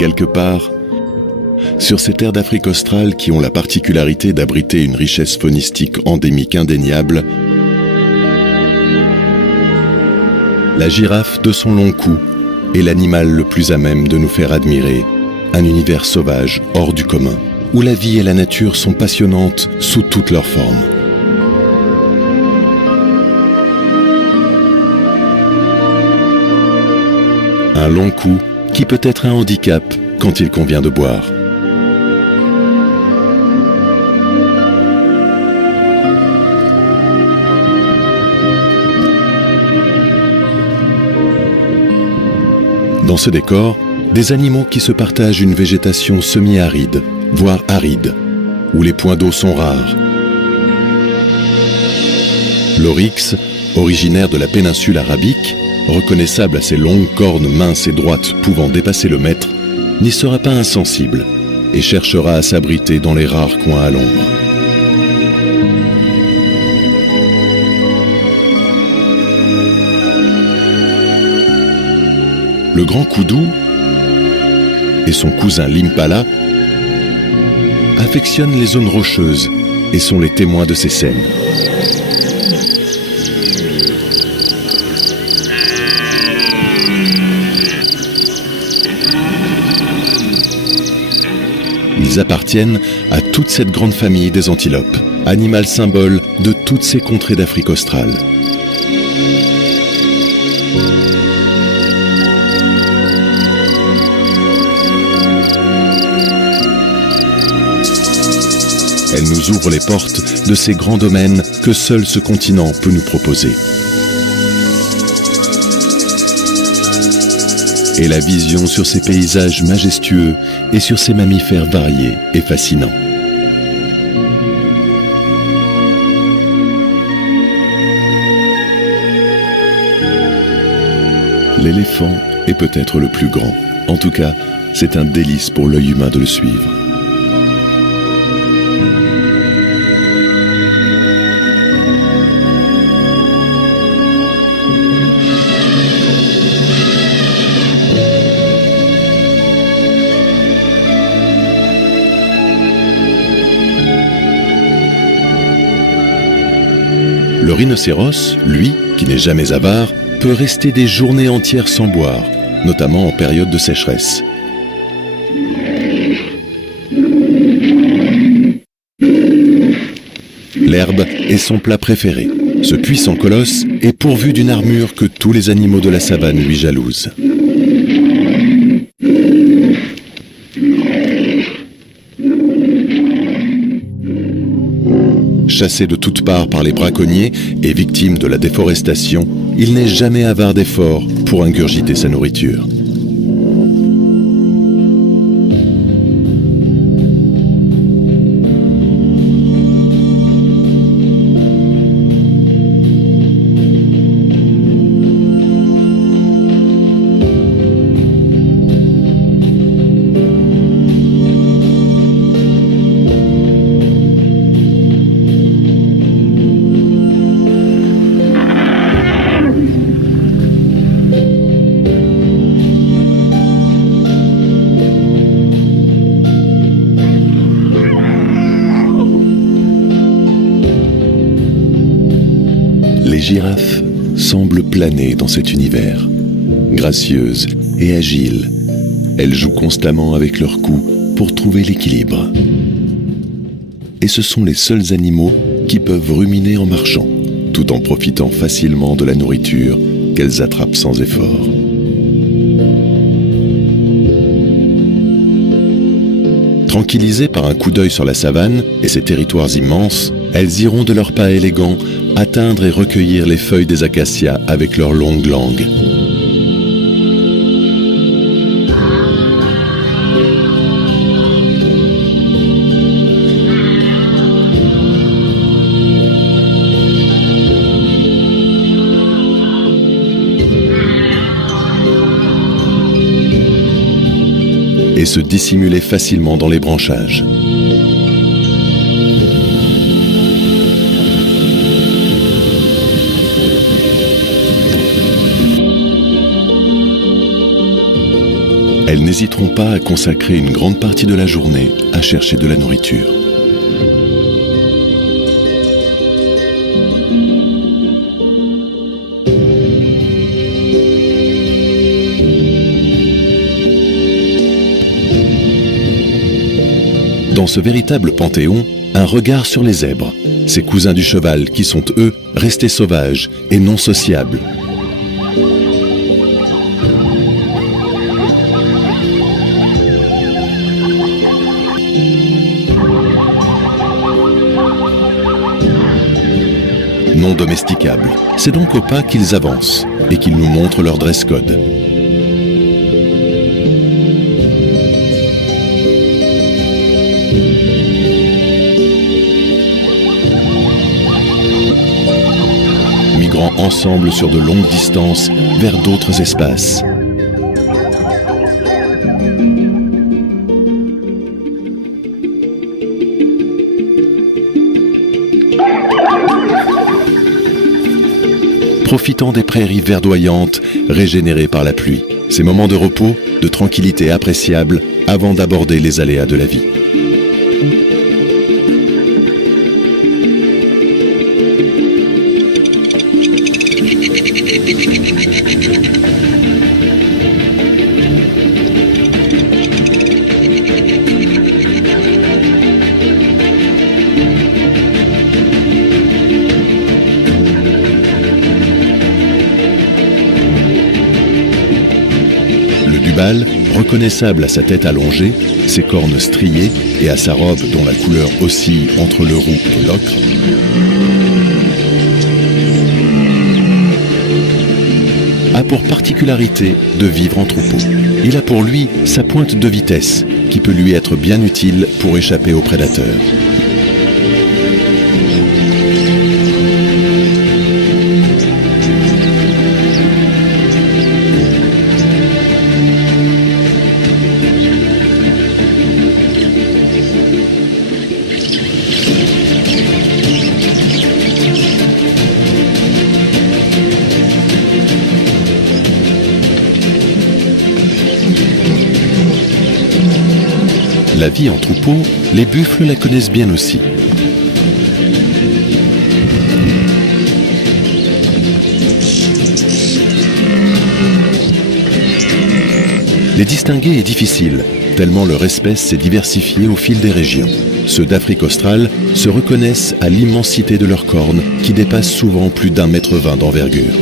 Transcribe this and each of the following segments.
quelque part, sur ces terres d'Afrique australe qui ont la particularité d'abriter une richesse faunistique endémique indéniable, la girafe de son long cou est l'animal le plus à même de nous faire admirer un univers sauvage hors du commun, où la vie et la nature sont passionnantes sous toutes leurs formes. Un long cou qui peut être un handicap quand il convient de boire. Dans ce décor, des animaux qui se partagent une végétation semi-aride, voire aride, où les points d'eau sont rares. L'oryx, originaire de la péninsule arabique, reconnaissable à ses longues cornes minces et droites pouvant dépasser le mètre, n'y sera pas insensible et cherchera à s'abriter dans les rares coins à l'ombre. Le grand koudou et son cousin l'impala affectionnent les zones rocheuses et sont les témoins de ces scènes. Ils appartiennent à toute cette grande famille des antilopes, animal symbole de toutes ces contrées d'Afrique australe. Elles nous ouvrent les portes de ces grands domaines que seul ce continent peut nous proposer. Et la vision sur ces paysages majestueux et sur ces mammifères variés est fascinant. L'éléphant est peut-être le plus grand. En tout cas, c'est un délice pour l'œil humain de le suivre. Le rhinocéros, lui, qui n'est jamais avare, peut rester des journées entières sans boire, notamment en période de sécheresse. L'herbe est son plat préféré. Ce puissant colosse est pourvu d'une armure que tous les animaux de la savane lui jalousent. Chassé de toutes parts par les braconniers et victime de la déforestation, il n'est jamais avare d'efforts pour ingurgiter sa nourriture. Les girafes semblent planer dans cet univers. Gracieuses et agiles, elles jouent constamment avec leur cou pour trouver l'équilibre. Et ce sont les seuls animaux qui peuvent ruminer en marchant, tout en profitant facilement de la nourriture qu'elles attrapent sans effort. Tranquillisées par un coup d'œil sur la savane et ses territoires immenses, elles iront de leurs pas élégants atteindre et recueillir les feuilles des acacias avec leurs longues langues. Et se dissimuler facilement dans les branchages. elles n'hésiteront pas à consacrer une grande partie de la journée à chercher de la nourriture. Dans ce véritable panthéon, un regard sur les zèbres, ces cousins du cheval qui sont, eux, restés sauvages et non sociables. Non domesticables, c'est donc au pas qu'ils avancent et qu'ils nous montrent leur dress code. Migrant ensemble sur de longues distances vers d'autres espaces. Profitant des prairies verdoyantes, régénérées par la pluie. Ces moments de repos, de tranquillité appréciables avant d'aborder les aléas de la vie. Reconnaissable à sa tête allongée, ses cornes striées et à sa robe dont la couleur oscille entre le roux et l'ocre, a pour particularité de vivre en troupeau. Il a pour lui sa pointe de vitesse qui peut lui être bien utile pour échapper aux prédateurs. La vie en troupeau, les buffles la connaissent bien aussi. Les distinguer est difficile, tellement leur espèce s'est diversifiée au fil des régions. Ceux d'Afrique australe se reconnaissent à l'immensité de leurs cornes qui dépassent souvent plus d'1,20 m d'envergure.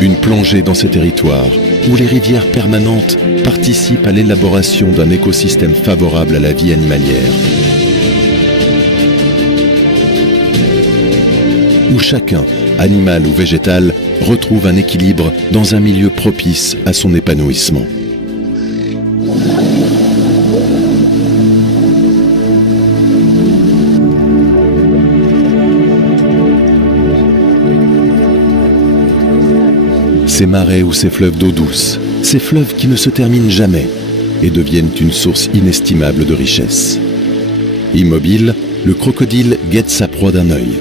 Une plongée dans ces territoires où les rivières permanentes participent à l'élaboration d'un écosystème favorable à la vie animalière. Où chacun, animal ou végétal, retrouve un équilibre dans un milieu propice à son épanouissement. Ces marais ou ces fleuves d'eau douce, ces fleuves qui ne se terminent jamais et deviennent une source inestimable de richesse. Immobile, le crocodile guette sa proie d'un œil,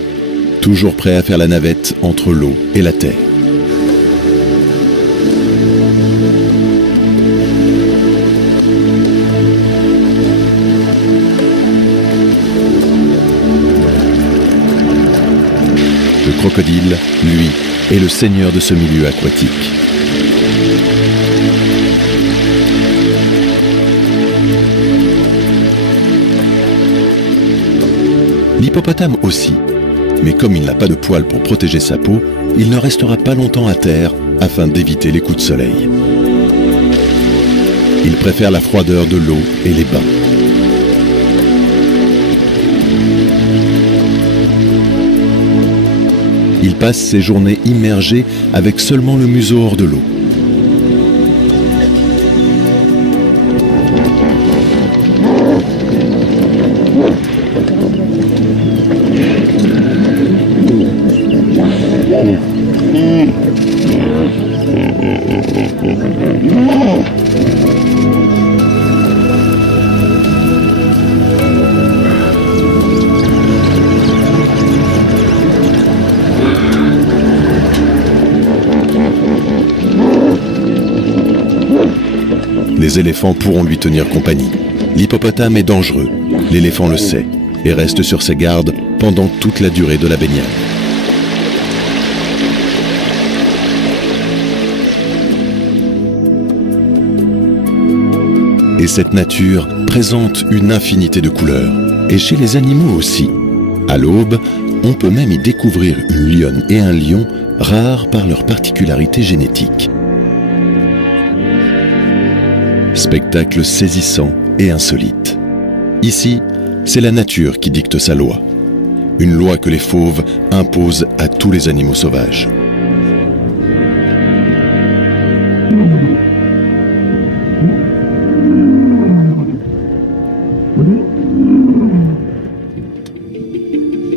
toujours prêt à faire la navette entre l'eau et la terre. Le crocodile, lui, est le seigneur de ce milieu aquatique. L'hippopotame aussi, mais comme il n'a pas de poils pour protéger sa peau, il ne restera pas longtemps à terre afin d'éviter les coups de soleil. Il préfère la froideur de l'eau et les bains. Il passe ses journées immergé avec seulement le museau hors de l'eau. des éléphants pourront lui tenir compagnie. L'hippopotame est dangereux, l'éléphant le sait, et reste sur ses gardes pendant toute la durée de la baignade. Et cette nature présente une infinité de couleurs, et chez les animaux aussi. À l'aube, on peut même y découvrir une lionne et un lion rares par leur particularité génétique. Spectacle saisissant et insolite. Ici, c'est la nature qui dicte sa loi. Une loi que les fauves imposent à tous les animaux sauvages.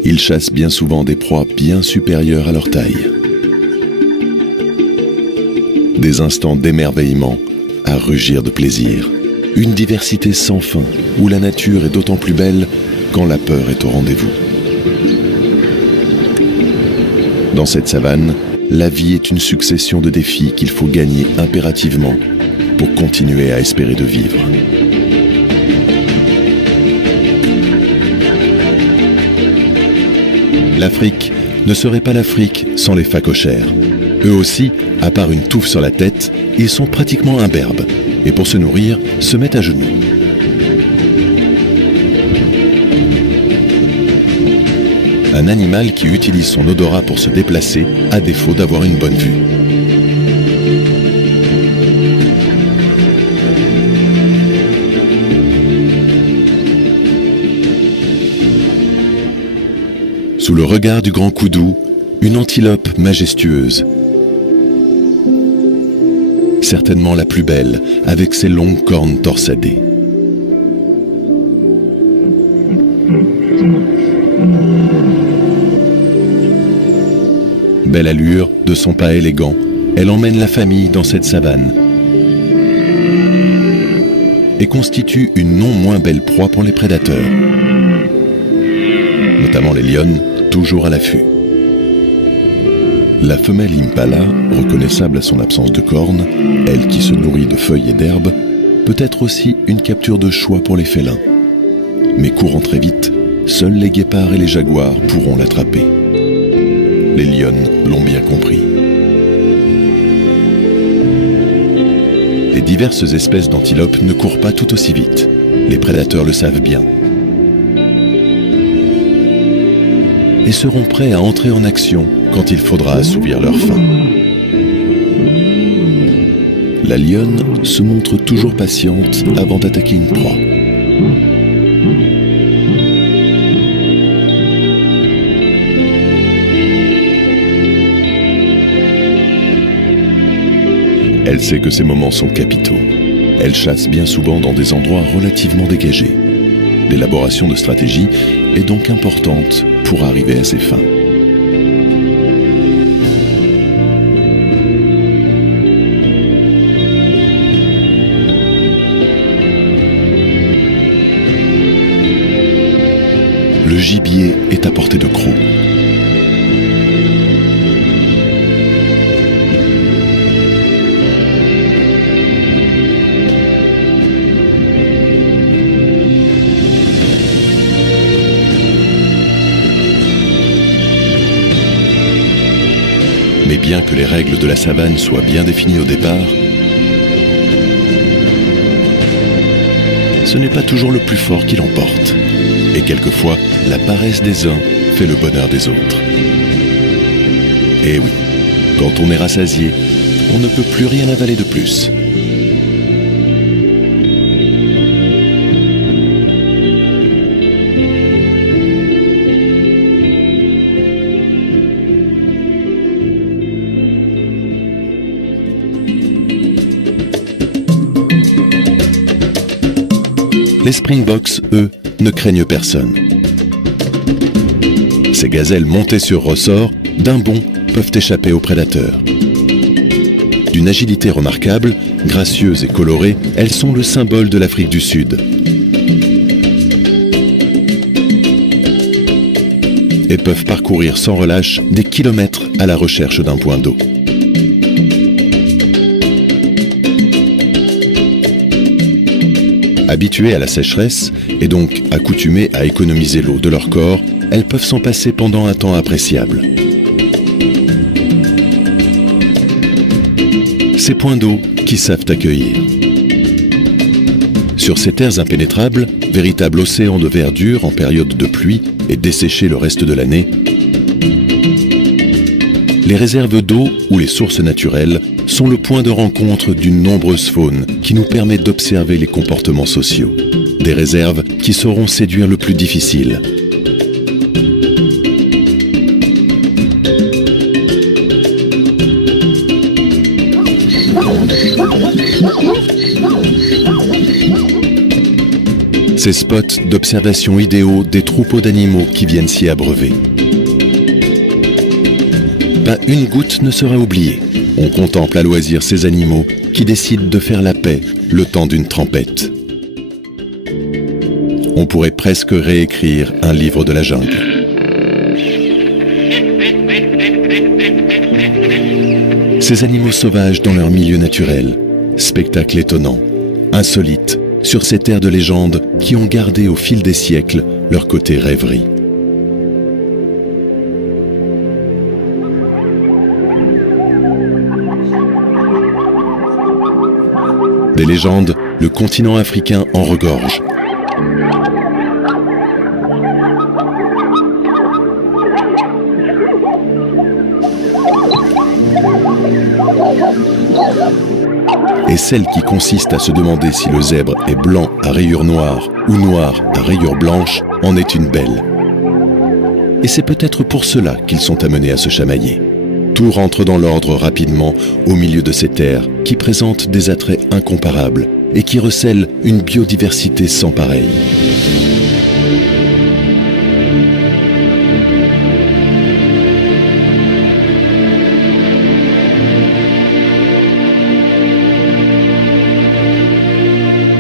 Ils chassent bien souvent des proies bien supérieures à leur taille. Des instants d'émerveillement à rugir de plaisir. Une diversité sans fin, où la nature est d'autant plus belle quand la peur est au rendez-vous. Dans cette savane, la vie est une succession de défis qu'il faut gagner impérativement pour continuer à espérer de vivre. L'Afrique ne serait pas l'Afrique sans les phacochères. Eux aussi, à part une touffe sur la tête, ils sont pratiquement imberbes et pour se nourrir, se mettent à genoux. Un animal qui utilise son odorat pour se déplacer à défaut d'avoir une bonne vue. Sous le regard du grand koudou, une antilope majestueuse. Certainement la plus belle, avec ses longues cornes torsadées. Belle allure, de son pas élégant, elle emmène la famille dans cette savane et constitue une non moins belle proie pour les prédateurs, notamment les lionnes, toujours à l'affût. La femelle impala, reconnaissable à son absence de cornes, elle qui se nourrit de feuilles et d'herbes, peut être aussi une capture de choix pour les félins. Mais courant très vite, seuls les guépards et les jaguars pourront l'attraper. Les lionnes l'ont bien compris. Les diverses espèces d'antilopes ne courent pas tout aussi vite. Les prédateurs le savent bien. Et seront prêts à entrer en action quand il faudra assouvir leur faim. La lionne se montre toujours patiente avant d'attaquer une proie. Elle sait que ces moments sont capitaux. Elle chasse bien souvent dans des endroits relativement dégagés. L'élaboration de stratégies est donc importante pour arriver à ses fins. Le gibier est à portée de croc. Mais bien que les règles de la savane soient bien définies au départ, ce n'est pas toujours le plus fort qui l'emporte. Et quelquefois, la paresse des uns fait le bonheur des autres. Et oui, quand on est rassasié, on ne peut plus rien avaler de plus. Les Springboks, eux, ne craignent personne. Ces gazelles montées sur ressort, d'un bond, peuvent échapper aux prédateurs. D'une agilité remarquable, gracieuses et colorées, elles sont le symbole de l'Afrique du Sud. Et peuvent parcourir sans relâche des kilomètres à la recherche d'un point d'eau. Habituées à la sécheresse et donc accoutumées à économiser l'eau de leur corps, elles peuvent s'en passer pendant un temps appréciable. Ces points d'eau qui savent accueillir. Sur ces terres impénétrables, véritable océan de verdure en période de pluie et desséchés le reste de l'année, les réserves d'eau ou les sources naturelles sont le point de rencontre d'une nombreuse faune qui nous permet d'observer les comportements sociaux. Des réserves qui sauront séduire le plus difficile. Ces spots d'observation idéaux des troupeaux d'animaux qui viennent s'y abreuver. Pas une goutte ne sera oubliée. On contemple à loisir ces animaux qui décident de faire la paix le temps d'une tempête. On pourrait presque réécrire un livre de la jungle. Ces animaux sauvages dans leur milieu naturel, spectacle étonnant, insolite, sur ces terres de légende qui ont gardé au fil des siècles leur côté rêverie. Des légendes, le continent africain en regorge. Et celle qui consiste à se demander si le zèbre est blanc à rayures noires ou noir à rayures blanches en est une belle. Et c'est peut-être pour cela qu'ils sont amenés à se chamailler. Tout rentre dans l'ordre rapidement au milieu de ces terres qui présentent des attraits incomparables et qui recèlent une biodiversité sans pareille.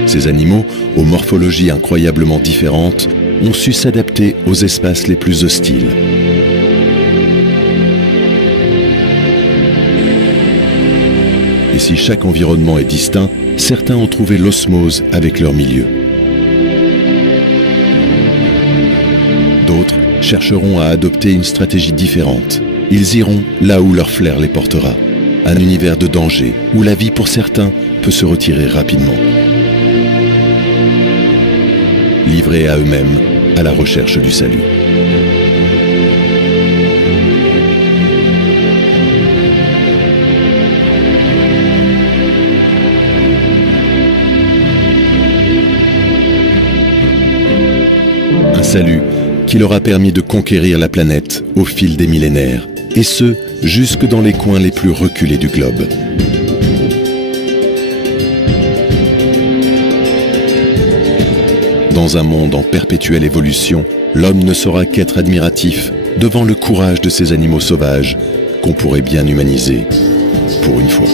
Ces animaux, aux morphologies incroyablement différentes, ont su s'adapter aux espaces les plus hostiles. Et si chaque environnement est distinct, certains ont trouvé l'osmose avec leur milieu. D'autres chercheront à adopter une stratégie différente. Ils iront là où leur flair les portera. Un univers de danger où la vie pour certains peut se retirer rapidement. Livrés à eux-mêmes, à la recherche du salut. Un salut qui leur a permis de conquérir la planète au fil des millénaires, et ce, jusque dans les coins les plus reculés du globe. Dans un monde en perpétuelle évolution, l'homme ne saura qu'être admiratif devant le courage de ces animaux sauvages qu'on pourrait bien humaniser, pour une fois.